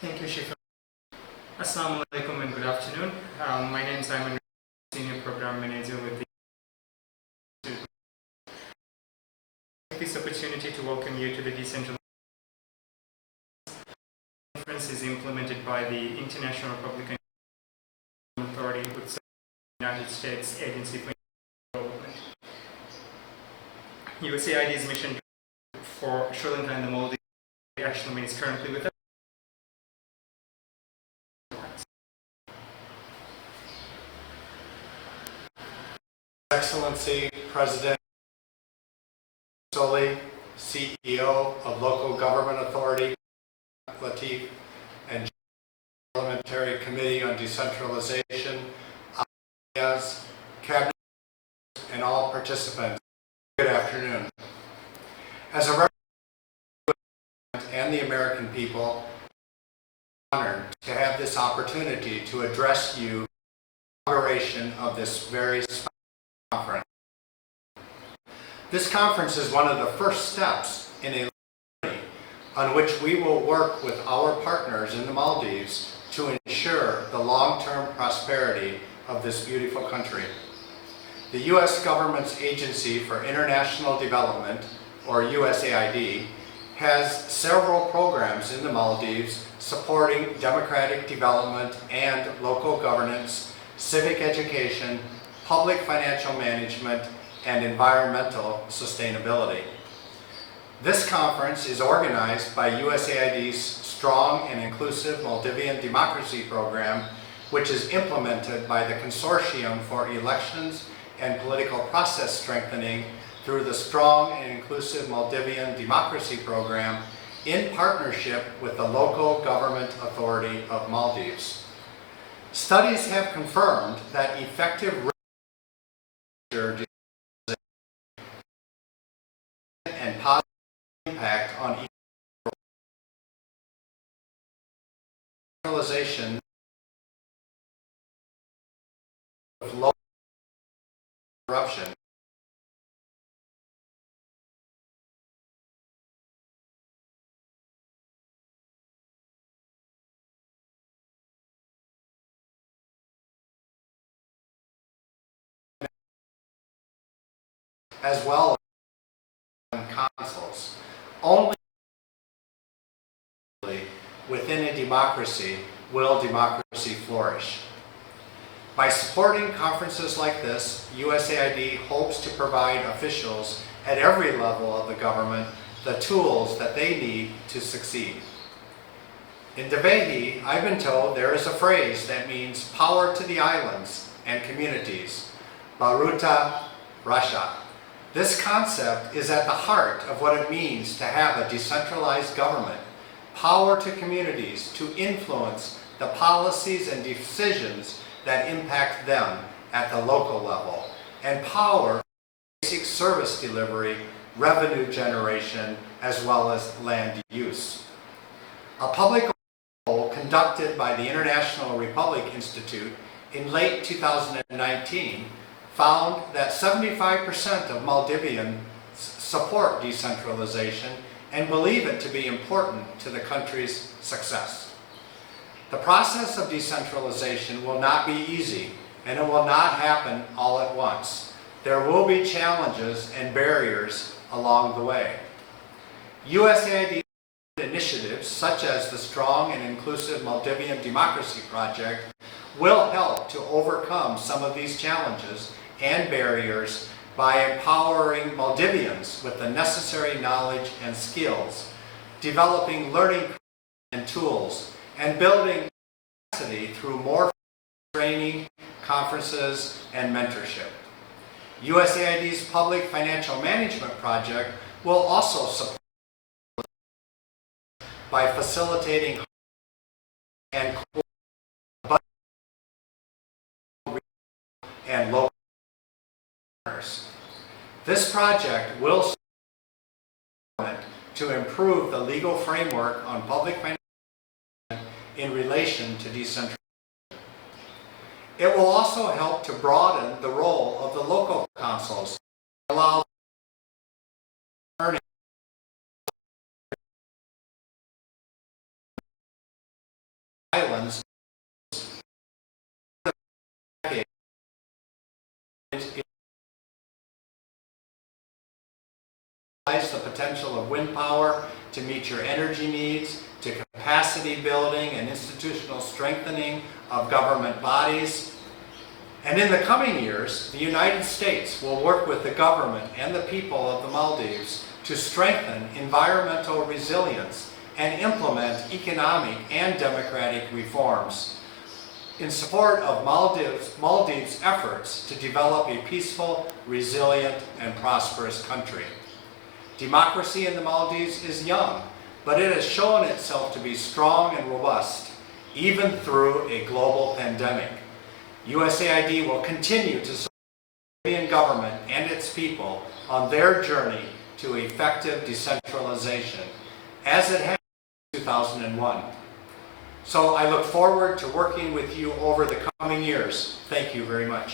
Thank you, Shifa. Assalamu alaikum and good afternoon. My name is Ayman, Senior Program Manager with the this opportunity to welcome you to the Decentralized Conference is implemented by the International Republican Authority with the United States Agency for Development. USAID's mission for Sri Lanka and the Maldives actually is currently with us. Excellency President Soli, CEO of Local Government Authority, Latif, and Parliamentary Committee on Decentralization, as Cabinet and all participants, good afternoon. As a representative and the American people, I'm honored to have this opportunity to address you in the inauguration of this very special conference. This conference is one of the first steps in a journey on which we will work with our partners in the Maldives to ensure the long-term prosperity of this beautiful country. The U.S. government's Agency for International Development, or USAID, has several programs in the Maldives supporting democratic development and local governance, civic education, public financial management, and environmental sustainability. This conference is organized by USAID's Strong and Inclusive Maldivian Democracy Program, which is implemented by the Consortium for Elections and Political Process Strengthening through the Strong and Inclusive Maldivian Democracy Program in partnership with the Local Government Authority of Maldives. Studies have confirmed that effective and positive impact on decentralization with low corruption. As well as councils. Only within a democracy will democracy flourish. By supporting conferences like this, USAID hopes to provide officials at every level of the government the tools that they need to succeed. In Divehi, I've been told there is a phrase that means power to the islands and communities, Baruta Rasha. This concept is at the heart of what it means to have a decentralized government, power to communities to influence the policies and decisions that impact them at the local level, and power for basic service delivery, revenue generation, as well as land use. A public poll conducted by the International Republic Institute in late 2019 found that 75% of Maldivians support decentralization and believe it to be important to the country's success. The process of decentralization will not be easy, and it will not happen all at once. There will be challenges and barriers along the way. USAID initiatives such as the Strong and Inclusive Maldivian Democracy Project will help to overcome some of these challenges and barriers by empowering Maldivians with the necessary knowledge and skills, developing learning and tools, and building capacity through more training, conferences, and mentorship. USAID's Public Financial Management Project will also support by facilitating and local partners. This project will support to improve the legal framework on public finance in relation to decentralization. It will also help to broaden the role of the local councils, allow learning realize the potential of wind power to meet your energy needs, to capacity building and institutional strengthening of government bodies. And in the coming years, the United States will work with the government and the people of the Maldives to strengthen environmental resilience and implement economic and democratic reforms in support of Maldives' efforts to develop a peaceful, resilient, and prosperous country. Democracy in the Maldives is young, but it has shown itself to be strong and robust, even through a global pandemic. USAID will continue to support the Maldivian government and its people on their journey to effective decentralization, as it has in 2001. So I look forward to working with you over the coming years. Thank you very much.